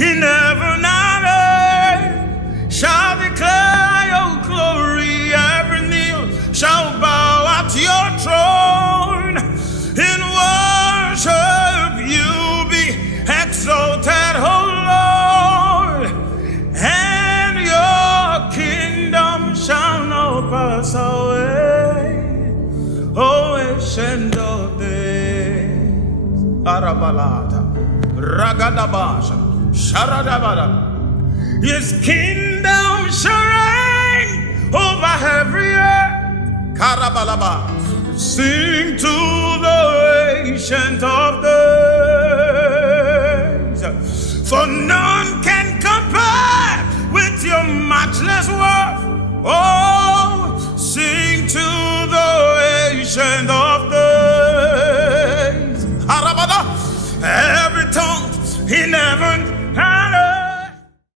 in heaven and earth shall declare your glory. Every knee shall bow at your throne. In worship you be exalted, O Lord, and your kingdom shall not pass away, O ancient of days. Arabalata, Ragadabasha, Sharadabada. His kingdom shall reign over every earth. Karabalaba. Sing to the ancient of days, for none can compare with your matchless worth. Oh, sing to the ancient of days. Arabada, every tongue in heaven